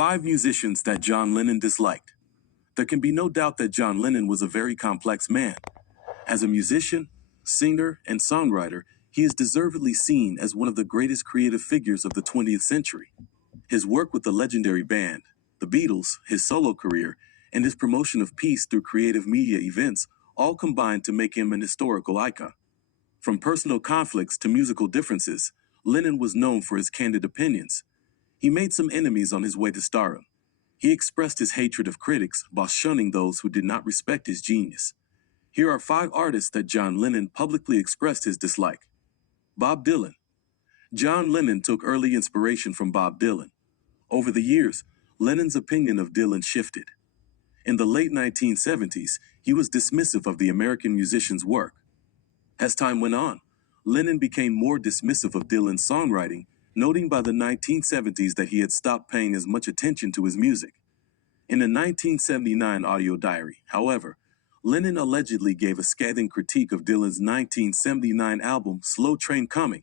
5 musicians that John Lennon disliked. There can be no doubt that John Lennon was a very complex man. As a musician, singer, and songwriter, he is deservedly seen as one of the greatest creative figures of the 20th century. His work with the legendary band, the Beatles, his solo career, and his promotion of peace through creative media events all combined to make him an historical icon. From personal conflicts to musical differences, Lennon was known for his candid opinions. He made some enemies on his way to stardom. He expressed his hatred of critics while shunning those who did not respect his genius. Here are 5 artists that John Lennon publicly expressed his dislike. Bob Dylan. John Lennon took early inspiration from Bob Dylan. Over the years, Lennon's opinion of Dylan shifted. In the late 1970s, he was dismissive of the American musician's work. As time went on, Lennon became more dismissive of Dylan's songwriting, noting by the 1970s that he had stopped paying as much attention to his music. In a 1979 audio diary, however, Lennon allegedly gave a scathing critique of Dylan's 1979 album, Slow Train Coming.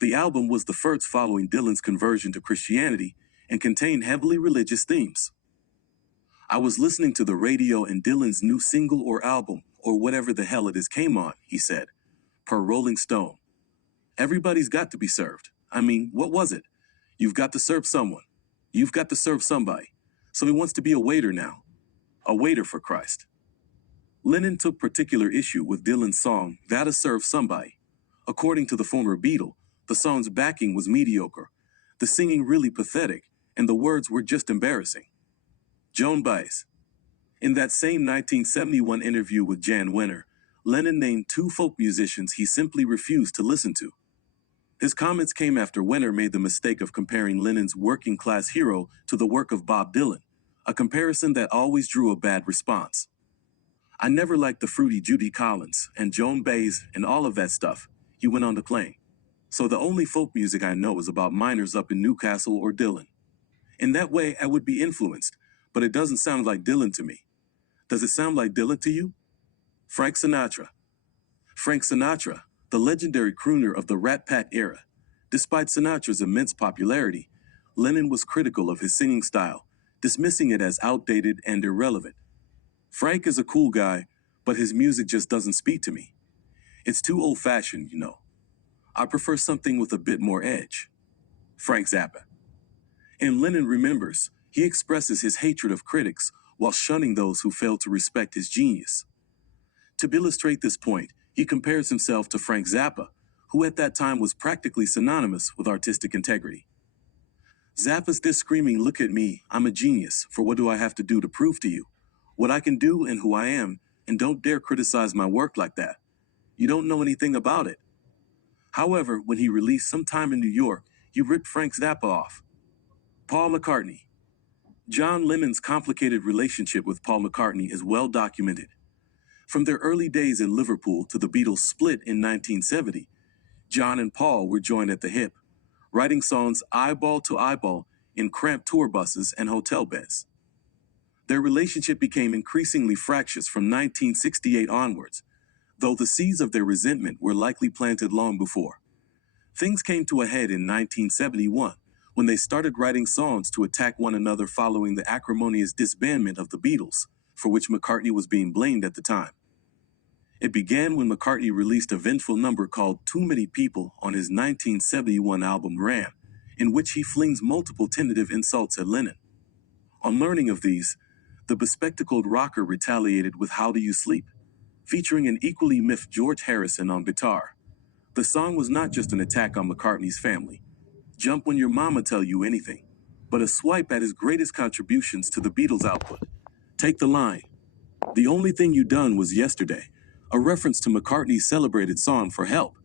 The album was the first following Dylan's conversion to Christianity and contained heavily religious themes. "I was listening to the radio and Dylan's new single or album, or whatever the hell it is, came on," he said, per Rolling Stone. "Everybody's got to be served. I mean, what was it? You've got to serve someone. You've got to serve somebody. So he wants to be a waiter now. A waiter for Christ." Lennon took particular issue with Dylan's song, "Gotta Serve Somebody." According to the former Beatle, the song's backing was mediocre, the singing really pathetic, and the words were just embarrassing. Joan Baez. In that same 1971 interview with Jan Wenner, Lennon named 2 folk musicians he simply refused to listen to. His comments came after Wenner made the mistake of comparing Lennon's working-class hero to the work of Bob Dylan, a comparison that always drew a bad response. "I never liked the fruity Judy Collins and Joan Baez and all of that stuff," he went on to claim. "So the only folk music I know is about miners up in Newcastle or Dylan. In that way, I would be influenced, but it doesn't sound like Dylan to me. Does it sound like Dylan to you?" Frank Sinatra. Frank Sinatra, the legendary crooner of the Rat Pack era. Despite Sinatra's immense popularity, Lennon was critical of his singing style, dismissing it as outdated and irrelevant. "Frank is a cool guy, but his music just doesn't speak to me. It's too old-fashioned, you know. I prefer something with a bit more edge." Frank Zappa. In Lennon Remembers, he expresses his hatred of critics while shunning those who fail to respect his genius. To illustrate this point, he compares himself to Frank Zappa, who at that time was practically synonymous with artistic integrity. Zappa's this screaming, "Look at me, I'm a genius, for what do I have to do to prove to you what I can do and who I am, and don't dare criticize my work like that. You don't know anything about it." However, when he released Sometime in New York, he ripped Frank Zappa off. Paul McCartney. John Lennon's complicated relationship with Paul McCartney is well documented. From their early days in Liverpool to the Beatles' split in 1970, John and Paul were joined at the hip, writing songs eyeball to eyeball in cramped tour buses and hotel beds. Their relationship became increasingly fractious from 1968 onwards, though the seeds of their resentment were likely planted long before. Things came to a head in 1971 when they started writing songs to attack one another following the acrimonious disbandment of the Beatles, for which McCartney was being blamed at the time. It began when McCartney released a vengeful number called "Too Many People" on his 1971 album Ram, in which he flings multiple tentative insults at Lennon. On learning of these, the bespectacled rocker retaliated with "How Do You Sleep?", featuring an equally miffed George Harrison on guitar. The song was not just an attack on McCartney's family, "Jump When Your Mama Tell You Anything," but a swipe at his greatest contributions to the Beatles' output. Take the line, "The only thing you done was yesterday," a reference to McCartney's celebrated song for Help.